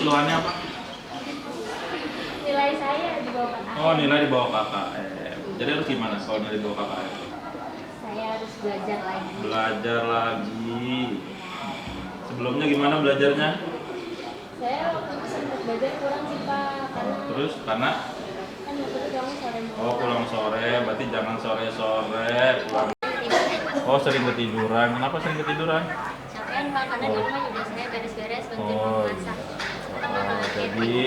keluhannya apa? Nilai saya di bawah KKM. Oh, nilai di bawah KKM. Jadi harus gimana kalau nilai di bawah KKM? Saya harus belajar lagi. Belajar lagi. Sebelumnya gimana belajarnya? Saya waktu itu sempat belajar kurang sih Pak, karena Terus karena kan waktu itu kamu sore pulang sore, berarti jangan sore-sore pulang. tidur. Oh, sering ketiduran. Kenapa sering ketiduran? Capean Pak, karena di rumah juga saya beres-beres bantuin Oh, memasak. jadi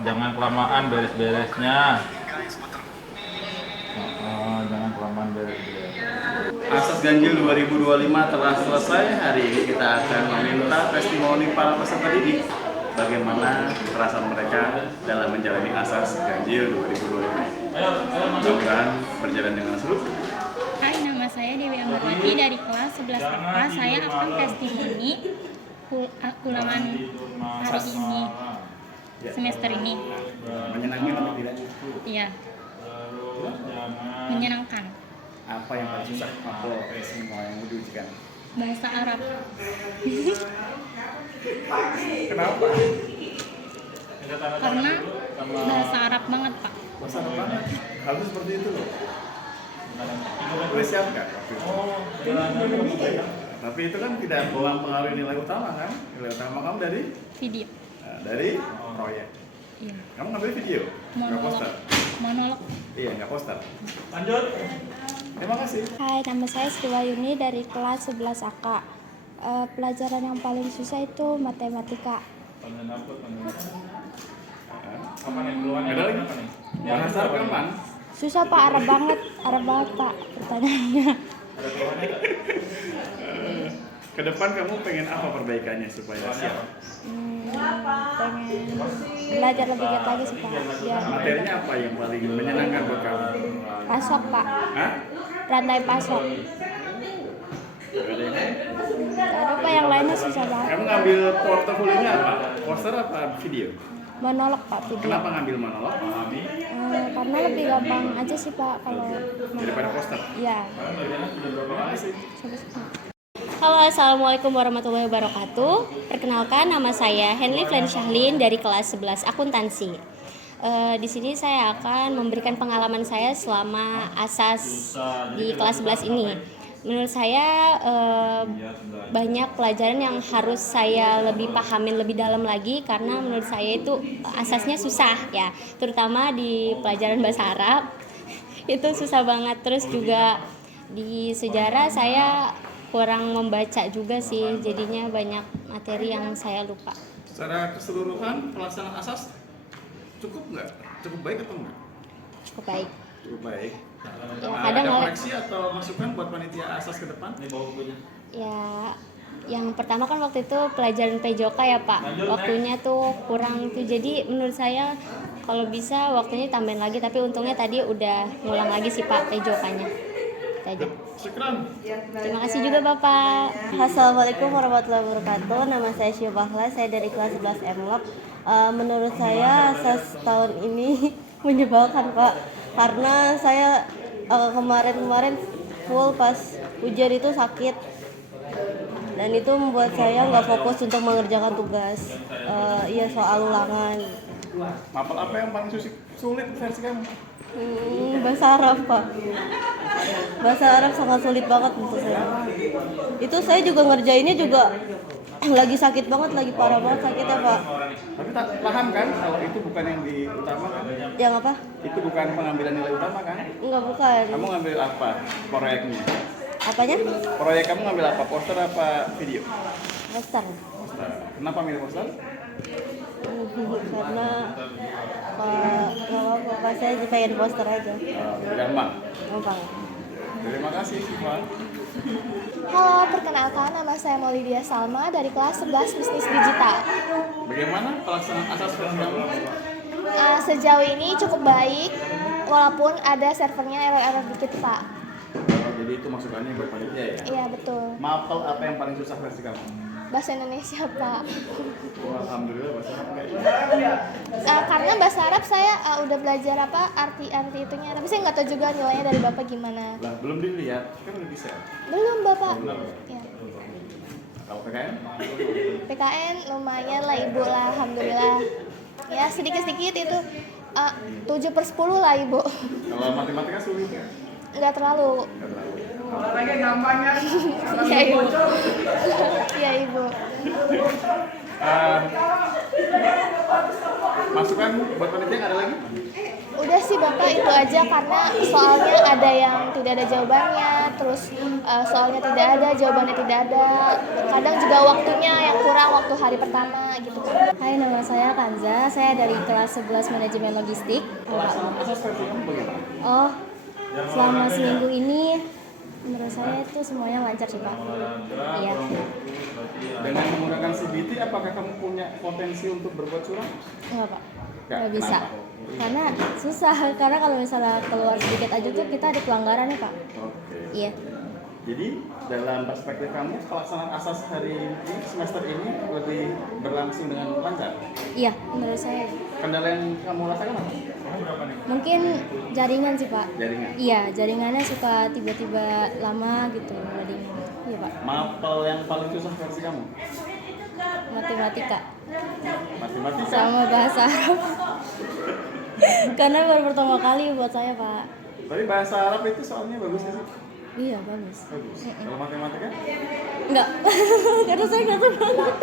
jangan kelamaan beres-beresnya. Jangan kelamaan beres-beres. Asas Ganjil 2025 telah selesai. Hari ini kita akan meminta testimoni para peserta didik bagaimana kekerasan mereka dalam menjalani asas Ganjil 2025. Mudah-mudahan berjalan dengan seru. Hai, nama saya Dewi Amarwati dari kelas 11 A. Saya akan testimoni ulangan hari ini, semester ini. Menyenangkan atau tidak? Iya, menyenangkan. Apa yang paling susah atau semua yang diujikan? Bahasa Arab. Kenapa? Karena bahasa Arab banget, Pak. Bahasa Arab banget. Harus seperti itu loh. Boleh siap nggak waktu itu? Tapi itu kan tidak mempengaruhi nilai utama kan? Nilai utama kamu dari? Video. Dari proyek. Iya. Kamu ngambil video? Nggak Monolog. poster? Monolog. Iya, nggak poster. Lanjut. Terima kasih. Hai, nama saya Sri Wayuni dari kelas 11 AK. Pelajaran yang paling susah itu matematika. Apa nih keluhannya? Ada lagi? Apa nih? Bahasa Arab gampang. Susah Pak, Arab banget Pak pertanyaannya. Ada keluhannya nggak? Ke depan kamu pengen apa perbaikannya supaya siap? Pengen belajar lebih giat lagi sih Pak. Biar Materinya apa yang paling menyenangkan buat kamu? pasok Pak, Hah? rantai pasok. Gak ada yang lain? Gak ada Pak, yang lainnya susah banget. Kamu ngambil portofolionya apa? Poster apa video? Monolog Pak, video. Kenapa ngambil monolog? Karena lebih gampang aja sih Pak kalau Daripada poster? Iya. Terima kasih. Sama-sama. Halo, assalamualaikum warahmatullahi wabarakatuh. Perkenalkan, nama saya Henly Flen Syahlin dari kelas 11 akuntansi. Di sini saya akan memberikan pengalaman saya selama asas di kelas 11 ini. Menurut saya banyak pelajaran yang harus saya lebih pahamin lebih dalam lagi karena menurut saya itu asasnya susah ya, terutama di pelajaran bahasa Arab itu susah banget. Terus juga di sejarah saya kurang membaca juga sih, jadinya banyak materi yang saya lupa. Secara keseluruhan pelaksanaan asas cukup nggak? Cukup baik atau enggak? Cukup baik. Cukup baik. Ya, Ada kadang koreksi atau masukan buat panitia asas ke depan? ya yang pertama kan waktu itu pelajaran PJOK ya Pak, waktunya tuh kurang tuh, jadi menurut saya kalau bisa waktunya tambahin lagi, tapi untungnya tadi udah ngulang lagi sih Pak PJOK-nya. Aja. Syukran. Terima kasih juga Bapak. Assalamualaikum warahmatullahi wabarakatuh. Nama saya Syubahla, saya dari kelas 11 MLOK. Menurut saya asas tahun ini menyebalkan Pak, karena saya kemarin full pas ujian itu sakit, dan itu membuat saya nggak fokus untuk mengerjakan tugas. Iya, soal ulangan. Mapel apa yang paling sulit versi kamu? Bahasa Arab Pak. Bahasa Arab sangat sulit banget untuk saya. Itu saya juga ngerjainnya juga lagi sakit banget, lagi parah banget sakitnya Pak. Tapi tak paham kan kalau itu bukan yang diutamakan? Yang apa? Itu bukan pengambilan nilai utama kan? Enggak, bukan. Kamu ngambil apa proyeknya? Apanya? Proyek kamu ngambil apa? Poster apa video? Poster. Poster. Kenapa milih poster? Karena Pak saya pengen poster aja. Gampang. Gampang. Terima kasih Siva. Halo, perkenalkan nama saya Maulidia Salma dari kelas 11 Bisnis Digital. Bagaimana pelaksanaan asas versi kamu? Sejauh ini cukup baik, walaupun ada servernya error-error dikit Pak. Jadi itu masukannya buat panitia ya? Iya betul. Mapel apa yang paling susah versi kamu? Bahasa Indonesia Pak. Alhamdulillah bahasa Arab. Karena bahasa Arab saya udah belajar arti itunya, tapi saya nggak tahu juga nilainya dari Bapak gimana. Lah belum dilihat, kan udah bisa. Belum Bapak. Ya. Kalau PKN? PKN lumayan lah Ibu lah, alhamdulillah. Ya sedikit-sedikit itu 7/10 lah Ibu. Kalau matematika sulit ya? Nggak terlalu. Nggak terlalu. Iya Ibu. Iya Ibu. Masukan buat panitia ada lagi? Udah sih Bapak itu aja karena soalnya ada yang tidak ada jawabannya, terus soalnya tidak ada, jawabannya tidak ada. Kadang juga waktunya yang kurang waktu hari pertama gitu kan. Hai, nama saya Kanza. Saya dari kelas 11 Manajemen Logistik. Asas versi kamu bagaimana? Oh, selama seminggu ini menurut saya itu semuanya lancar sih Pak. Iya. Dengan menggunakan CBT, apakah kamu punya potensi untuk berbuat curang? Enggak Pak. Nggak, Nggak bisa. kenapa? Karena susah. Karena kalau misalnya keluar sedikit aja tuh kita ada pelanggaran ya Pak. Oke. Iya. Jadi dalam perspektif kamu, pelaksanaan asas hari ini, semester ini lebih berlangsung dengan lancar? Iya, menurut saya. Kendala yang kamu rasakan apa? Mungkin jaringan sih Pak. Jaringan? Iya, jaringannya suka tiba-tiba lama gitu loadingnya. Iya Pak. Mapel yang paling susah versi kamu? Matematika Matematika? sama bahasa Arab. Karena baru pertama kali buat saya Pak. Tapi bahasa Arab itu soalnya bagus nggak sih? Iya bagus. Bagus. Kalau matematika? Enggak, karena saya nggak tahu banget.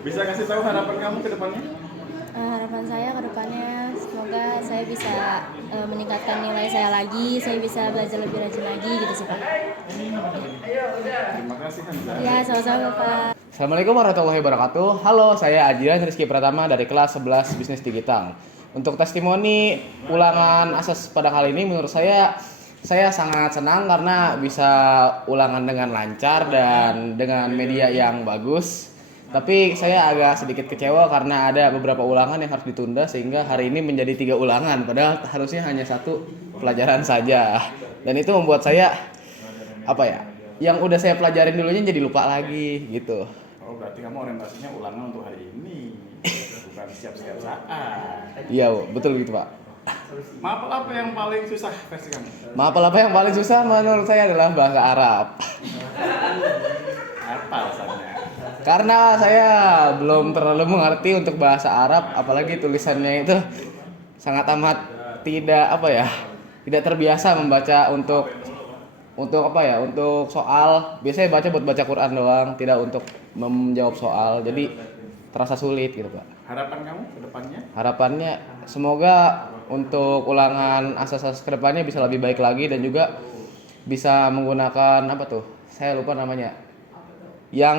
Bisa kasih tahu harapan kamu ke depannya? Harapan saya ke depannya semoga saya bisa meningkatkan nilai saya lagi, saya bisa belajar lebih rajin lagi gitu sih Pak. Terima kasih Hanza. Ya, sama-sama Pak. Assalamualaikum warahmatullahi wabarakatuh. Halo, saya Adrian Rizky Pratama dari kelas 11 Bisnis Digital. Untuk testimoni ulangan asas pada kali ini menurut saya sangat senang karena bisa ulangan dengan lancar dan dengan media yang bagus. Tapi saya agak sedikit kecewa karena ada beberapa ulangan yang harus ditunda sehingga hari ini menjadi 3 ulangan padahal harusnya hanya 1 pelajaran saja. Dan itu membuat saya yang udah saya pelajarin dulunya jadi lupa lagi gitu. Oh, berarti kamu orientasinya ulangan untuk hari ini, bukan siap-siap saat. Iya, betul gitu Pak. Mapel apa yang paling susah versi kamu? Mapel apa yang paling susah menurut saya adalah bahasa Arab. Apa alasannya? Karena saya belum terlalu mengerti untuk bahasa Arab, apalagi tulisannya itu sangat amat tidak terbiasa membaca untuk soal. Biasanya baca buat baca Quran doang, tidak untuk menjawab soal. Jadi terasa sulit gitu Pak. Harapan kamu ke depannya? Harapannya semoga untuk ulangan asas-asas ke depannya bisa lebih baik lagi dan juga bisa menggunakan saya lupa namanya. Yang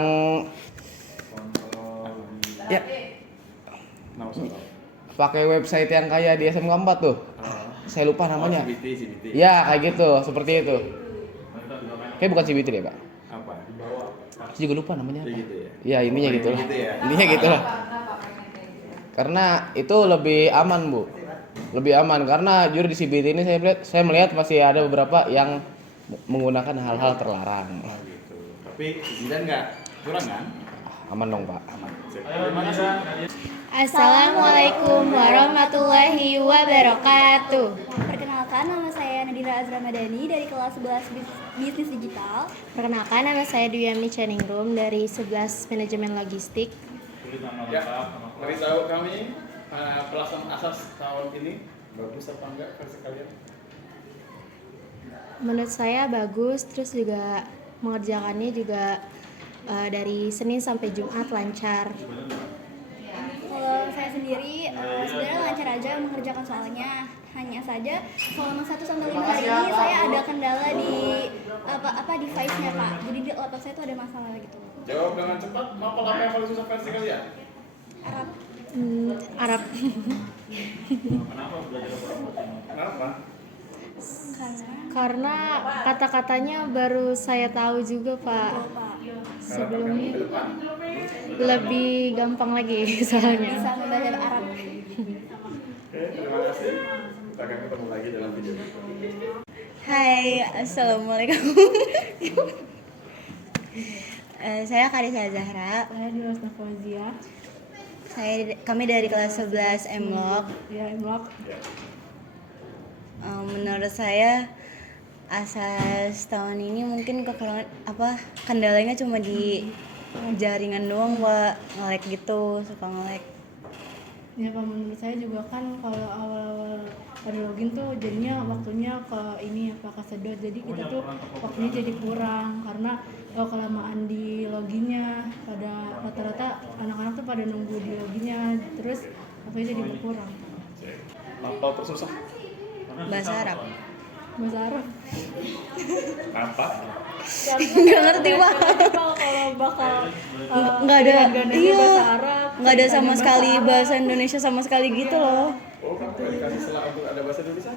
pakai website yang kayak di SMK 4 tuh. Saya lupa namanya. CBT. Ya, kayak gitu, seperti itu. Kayak bukan CBT deh, Pak. Apa? Saya juga lupa namanya apa. Gitu ya? Ya, intinya gitu lah. Gitu ya? Intinya gitu lah. Karena itu lebih aman, Bu. Lebih aman karena jujur di CBT ini saya melihat masih ada beberapa yang menggunakan hal-hal terlarang. Oh, gitu. Tapi dan nggak kurang kan? Aman dong, Pak. Aman. Terima kasih. Assalamualaikum warahmatullahi wabarakatuh. Perkenalkan, nama saya Nadira Azra Madani dari kelas 11 Bisnis Digital. Perkenalkan, nama saya Dwi Amni Chaningrum dari 11 Manajemen Logistik. Ya, beritahu kami pelaksanaan asas tahun ini bagus apa enggak versi kalian? Menurut saya bagus, terus juga mengerjakannya juga dari Senin sampai Jumat lancar. Kalau saya sendiri sebenarnya lancar aja mengerjakan soalnya. Hanya saja selama 1 sampai 5 hari ini saya ada kendala di device-nya Pak. Jadi di laptop saya tuh ada masalah gitu. Jawab dengan cepat. Mapel apa yang paling susah versi kalian? Arab. Arab. Kenapa? Karena kata-katanya baru saya tahu juga Pak. Sebelumnya lebih gampang lagi soalnya. Bisa membaca Arab. Oke, terima kasih. Kita akan ketemu lagi dalam video berikutnya. Hai, assalamualaikum. Saya Karisa Zahra. Saya Dimas Fauzia. Kami dari kelas 11 MLOK. Ya, blog. Menurut saya Asas tahun ini mungkin kekurangan kendalanya cuma di jaringan doang Pak, nge-lag gitu, suka nge-lag. Ya kalau menurut saya juga kan kalau awal-awal pada login tuh jadinya waktunya kesedot, jadi kita tuh waktunya jadi kurang karena kalau kelamaan di loginnya, pada rata-rata anak-anak tuh pada nunggu di loginnya, terus waktunya jadi berkurang. Apa tersusah? Bahasa Arab. Bahasa Arab. Apa? Nggak ngerti Pak. Kalau bakal Nggak ada, iya. bahasa Arab, Nggak ada sama sekali bahasa Indonesia sama sekali gitu loh. Oh, kan dikasih selah untuk ada bahasa Indonesia?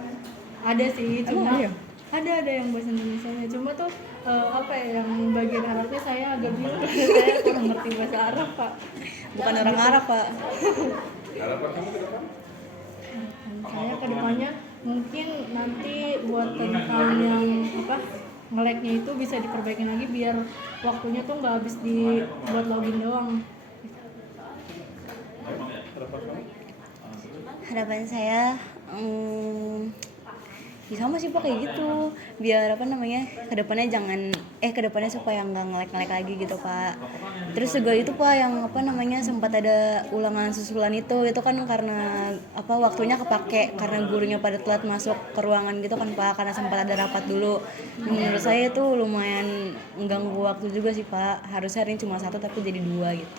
ada sih, cuma ada? ada yang bahasa Indonesianya, cuma tuh yang bagian Arabnya saya agak bingung karena saya kurang ngerti bahasa Arab Pak. Bukan orang Arab Pak. Harapan kamu ke depan? Saya kedepannya mungkin nanti buat tentang yang nge-lag-nya itu bisa diperbaiki lagi biar waktunya tuh nggak habis buat login doang. Harapan saya sama sih Pak kayak gitu, biar kedepannya supaya nggak nge-lag lagi gitu Pak. Terus juga itu Pak yang sempat ada ulangan susulan itu kan karena waktunya kepake karena gurunya pada telat masuk ke ruangan gitu kan Pak, karena sempat ada rapat dulu. Menurut saya itu lumayan mengganggu waktu juga sih Pak, harusnya hari ini cuma 1 tapi jadi 2 gitu.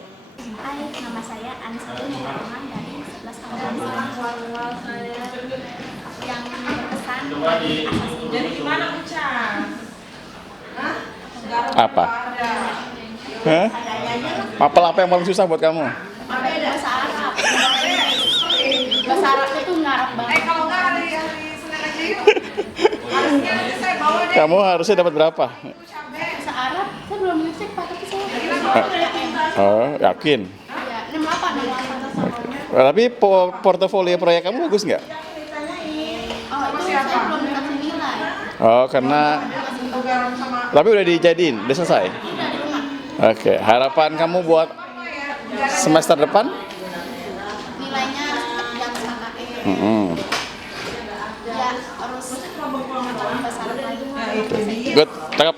Hai, nama saya Anselin Muhammad dari 11 akuntansi yang berkesan dari asas ini. Jadi gimana Uca? Apa? Apa yang paling susah buat kamu? Bahasa Arab. Bahasa Arabnya tuh ngarap banget. Kalau nggak hari Senin aja yuk. Harusnya saya bawa deh. Kamu harusnya dapat berapa? Bahasa Arab, saya belum ngecek Pak, tapi saya Oh, yakin? ya, 68. Tapi portofolio proyek kamu bagus nggak? Oh, itu saya belum dikasih nilai. Oh, karena tapi udah dijadiin, udah selesai. Oke, harapan kamu buat semester depan? Nilainya yang KKN. Ya, harus bahasa Arab lagi. Good, cakep.